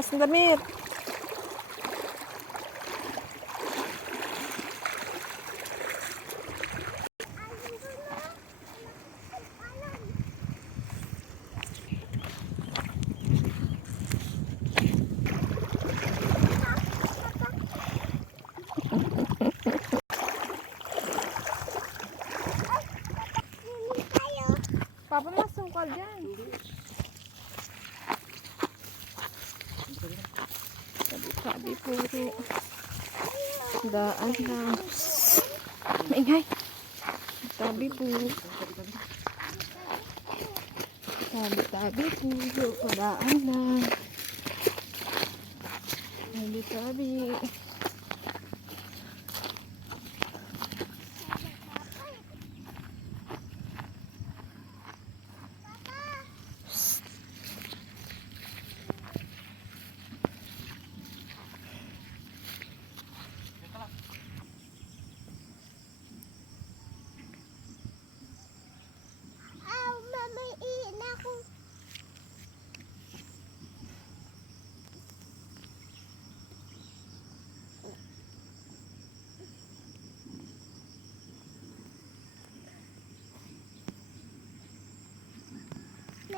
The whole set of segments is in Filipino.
Taas ng damit. Papa, masungkal dyan. Sabi puro. Daan lang. Maingay. Tabi puro. Tabi puro. Daan lang. Tabi.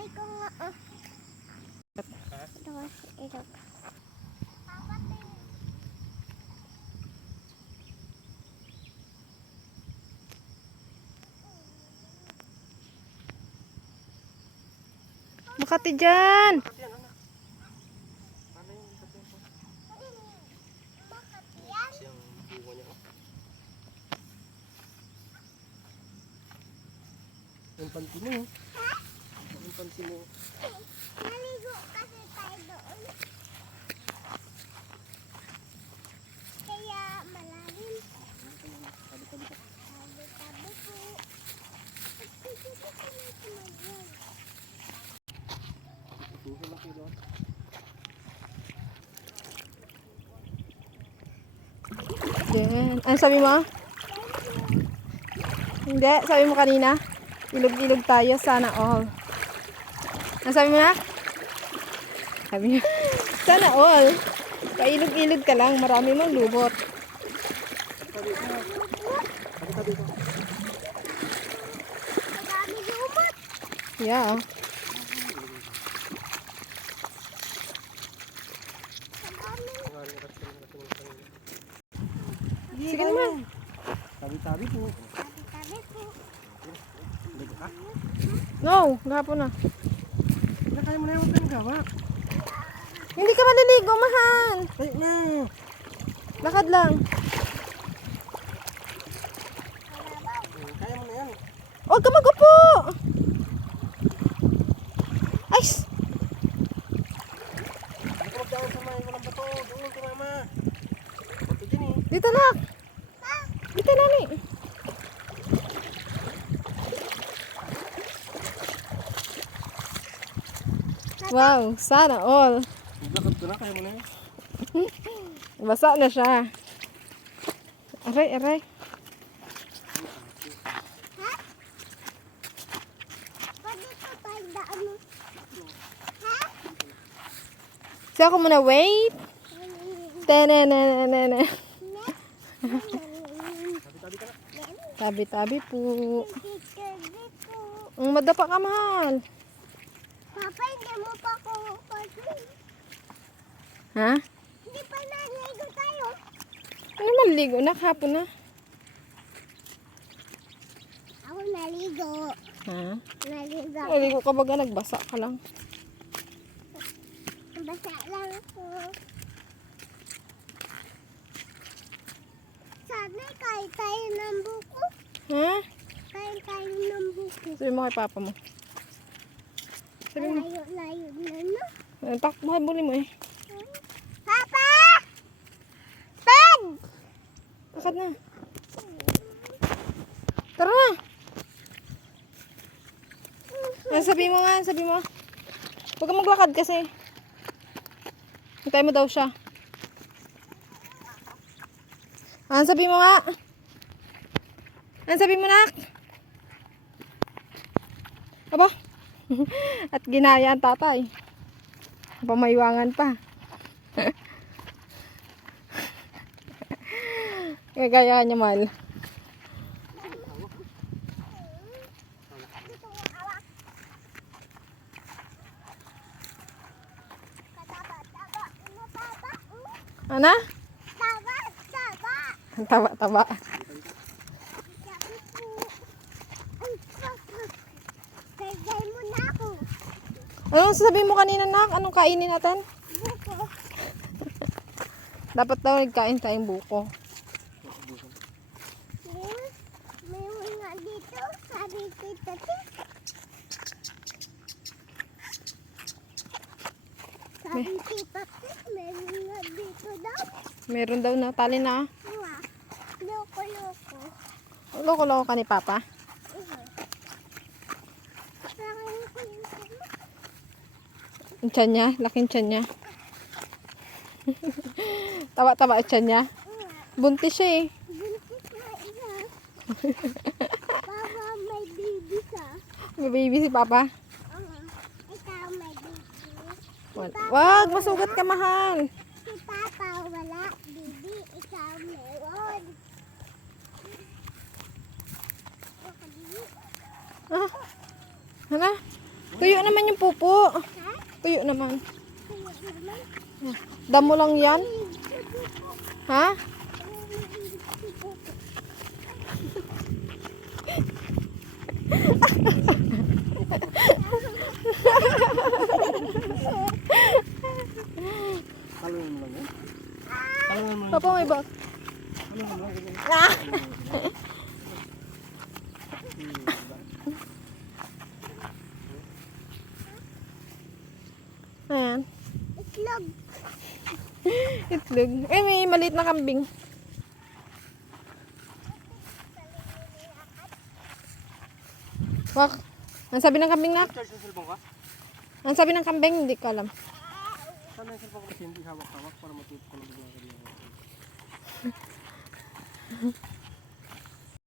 Ito nga. Ito. Makati dyan. Yung panty mo. Yung panty mo. Naligo kasi tayo doon. Kaya malalim. Tabi-tabi po. Tuhan lang kayo doon. Yan. Ano sabi mo? Hindi. Sabi mo kanina? Ilog-ilog tayo. Sana all. Ano sabi mo na? Sabi niya. Sana all. Pailog-ilog ka lang. Marami mong lubot. Tabi-tabi ko. Marami lumot. Yeah. Sige naman. Tabi-tabi po. Tabi-tabi po. Ligo ka? No. Gahapon na. Kaya mo na yung tayong gawa. Hindi ka maliligo, mahal. Ay na. Lakad lang. Kaya mo na yan. Huwag ka mag-upo. Ay! Huwag ka magdaon sa mga walang bato. Doon ka mama. Bato dyan eh. Dito na. Dito na ni. Wow, sana all. Maglakad ka na. Kaya mo na yan. Basa na siya. Aray, aray. Pwede pa tayo daan mo. Ha? So ako muna, wait. Tenenenenene. Tabi-tabi ka na. Tabi-tabi po. Tabi po. Ang madapa ka, mahal. Papa, hindi mo pa ako pwede. Ha? Hindi pa naligo tayo. Ano maligo na? Kahapon na. Ako naligo. Ha? Naligo ako. Maligo ka baga, nagbasa ka lang. Basa lang ako. Sana kain tayo ng buko. Ha? Kain tayo ng buko. Sabi mo kay papa mo. Sabi mo. Layo-layo na no. Takbo, habulin mo eh. Papa! Pag! Lakad na. Tara na. Sabi mo nga, sabi mo. Huwag ka maglakad kasi. Hintay mo daw siya. Sabi mo nga. Sabi mo nak. Aba. At ginaya ang tatay. Pamaywangan pa. Gagaya niya, mahal. Kataba-taba. Ano taba? Ano? Taba-taba. Ang taba-taba. Sabi ko. Ay, papa. Kagay mo na ako. Anong sasabihin mo kanina, nak? Anong kainin natin? Buko. Dapat daw nagkain tayong buko. May mga dito. Sabi kita Tis. Sabi kita Tis. May mga dito daw. Meron daw na tali na. Mga loko-loko. Loko-loko ka ni Papa. Parang ko yung sama. Ang tiyan niya. Laking tiyan niya. Taba-taba ang tiyan niya. Buntis siya eh. Buntis na isa. Papa, may baby ka. May baby si Papa. Ikaw may baby. Wag, masugat ka, mahal. Si Papa wala baby. Ikaw meron. Ah, hala. Tuyo naman yung pupo. Tuyo naman. Kaya naman. Damo lang yan. Ha? Kaluin mo lang yan. Kaluin mo lang. Papa, may ba? Kaluin mo lang. Ah! Ayan. Itlog. Itlog. Eh, may maliit na kambing. Wak. Ang sabi ng kambing, nak? Charge yung cellphone ka? Ang sabi ng kambing, hindi ko alam. Sana yung cellphone ko kasi hindi hawak-hawak para matutulog ko lang sa